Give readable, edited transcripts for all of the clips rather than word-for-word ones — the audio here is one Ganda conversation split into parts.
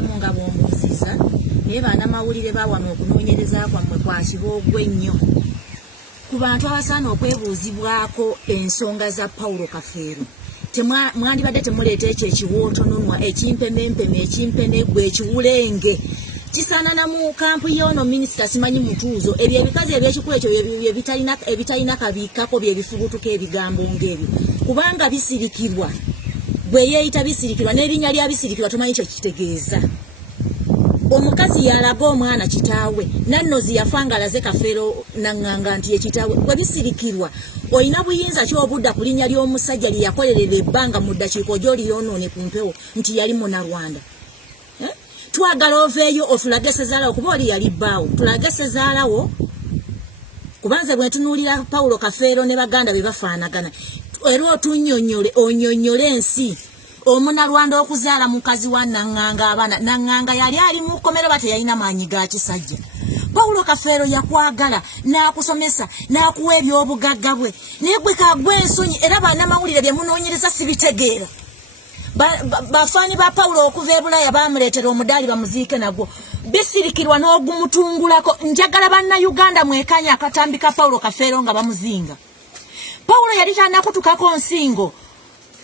nkiddemu nga bombuuziza naye bannamawulire bawano okunoonyereza kwammwe kwa kiboogwe nnyo ku bantu abasaana okwebuuzibwako ensonga za Paulo Kafeero. Mwandibadde temuleeta ekyo ekiwootononwa ekimpemempeme ekimpenegwe ekiwulenge kisaanana mu kampu y'ono minisita simanyi mutuuzo ebyo ebikazi ebyekikulu ekyo ebitalina kabiikako byebifubutuka ebigambo ng'ebyo kubanga bisirikirwa bwe yeeyita bisirikirwa n'erinnya lya bisirikirwa tomanyi kyo kitegeeza. Omukazi yalaga omwana kitaawe nannozi yafanga alaze Kafeero naŋŋanga nti ye kitaawe bwe bisirikirwa olina buyinza ki obudda ku linnya ly'omusajja lye yakolerera ebbanga mu ddakiika gy'oli yoonoone ku mpewo nti yali munnarwanda. Twagala oveeyo otulage Sezaalawo kuba oli yali bbaawo tulage Sezaalawo kubanze bwe ntunuulira Paulo Kafeero ne baganda be bafaanagana era onyonyole ensi omunnarwanda okuzaala mukazi wa naŋŋanga abaana naŋŋanga yali ali mu kkomero bate yalina maanyi ga kisajja. Paulo Kafeero yakwagala n'akusomesa n'akuwa ebyobugagga bwe naye gwe kagwe ensonyi era bannamawulire bye munoonyereza sibitegeera. Bafaani ba Paulo okuva e Bulaaya bamuleetera omudaali bamuziike nagwo bisirikirwa n'ogumutungulako. Njagala bannayuganda mwekanya akatambi ka Paulo Kafeero nga bamuzinga. Paulo yali tannakutukako nsingo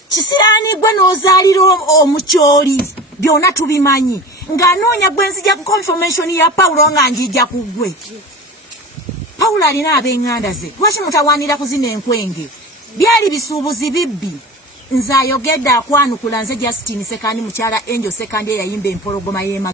kisiraani gwe n'ozaalira omukyoli byonna tubimanyi ng'anoonya gwe nzija confirmation ya Paulo nga njijja ku ggwe. Paulo alina ab'eŋŋanda ze lwaki mutawaanira kuzina enkwenge byali bisuubuzi bibbi. Nze ayogedde akwanukula nze Justine Sekandi mukyala Angel Sekandi eyayimba empologoma y'ema